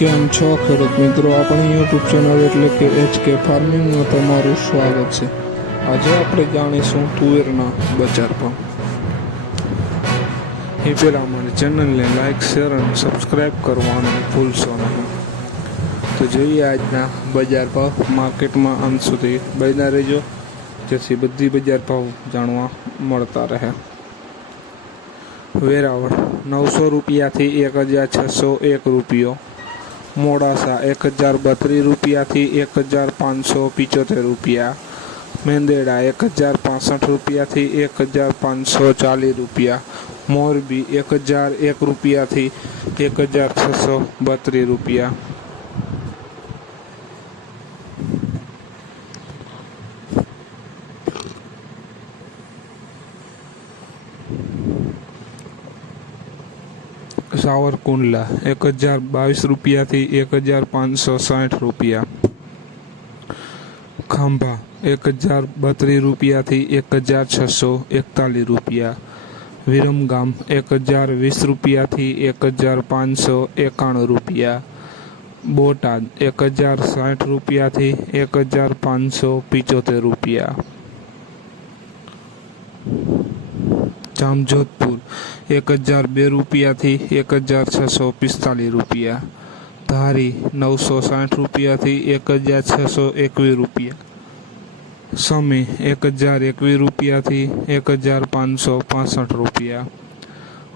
કેમ છો ખેડૂત મિત્રો, આપણી યુટ્યુબ ચેનલ એટલે કે HK ફાર્મિંગમાં તમારું સ્વાગત છે। આજે આપણે જાણીશું તુવેરના બજાર ભાવ। એ પહેલાં અમારી ચેનલને લાઇક, શેર અને સબસ્ક્રાઈબ કરવાનું ભૂલશો નહીં। તો જોઈએ આજના બજાર ભાવ। માર્કેટમાં અંત સુધી બન્યા રહેજો, જેથી બધી બજાર ભાવ જાણવા મળતા રહે। વેરાવળ 900 રૂપિયાથી 1601 રૂપિયો, મોડાસા 1032 રૂપિયાથી 1575 રૂપિયા, મેંદેડા 1065 રૂપિયાથી 1540 રૂપિયા, મોરબી 1001 રૂપિયાથી 1632 રૂપિયા। સાવરકુંડલા 1022 રૂપિયાથી 1560 રૂપિયા, ખાંભા 1032 રૂપિયાથી 1641 રૂપિયા, વિરમગામ 1020 રૂપિયાથી 1591 રૂપિયા, બોટાદ 1060 રૂપિયાથી 1575 રૂપિયા, જામજોધપુર 1002 રૂપિયાથી 1645 રૂપિયા, ધારી 960 રૂપિયાથી 1621 રૂપિયા, સમી 1021 રૂપિયાથી 1565 રૂપિયા,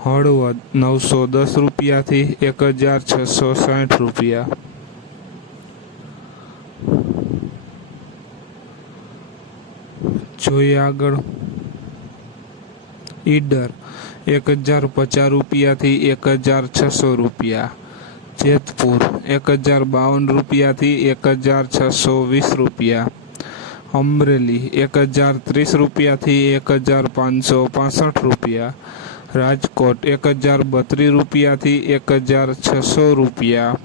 હળવદ 910 રૂપિયાથી 1660 રૂપિયા। જોઈએ આગળ ઈડર 1050 રૂપિયાથી 1600 રૂપિયા, જેતપુર 1052 રૂપિયાથી 1620 રૂપિયા, અમરેલી 1030 રૂપિયાથી 1565 રૂપિયા, રાજકોટ 1032 રૂપિયાથી 1600 રૂપિયા।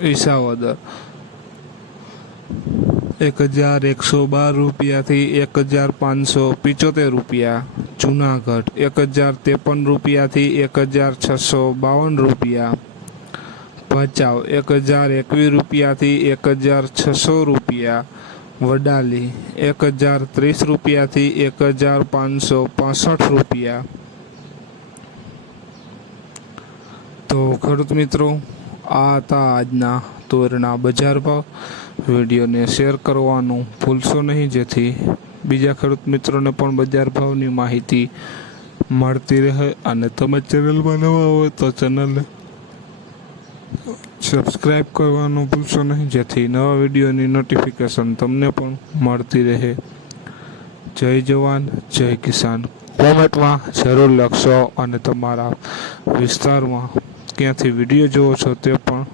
વિસાવદર 1112 રૂપિયાથી 1575 રૂપિયા, જુનાગઢ 1053 રૂપિયાથી 1652 રૂપિયા, ભચાઉ 1021 રૂપિયાથી 1600 રૂપિયા, વડાલી 1030 રૂપિયાથી 1565 રૂપિયા। તો ખેડૂત મિત્રો, આ હતા આજના તુવેરના બજાર ભાવ। વિડીયોને શેર કરવાનું ભૂલશો નહીં, જેથી બીજા ખેડૂત મિત્રોને પણ બજાર ભાવની માહિતી મળતી રહે। અને તમે ચેનલમાં નવા હોય તો ચેનલને સબસ્ક્રાઈબ કરવાનું ભૂલશો નહીં, જેથી નવા વિડીયોની નોટિફિકેશન તમને પણ મળતી રહે। જય જવાન, જય કિસાન। કોમેન્ટમાં જરૂર લખશો અને તમારા વિસ્તારમાં ક્યાંથી વિડીયો જોવો છો તે પણ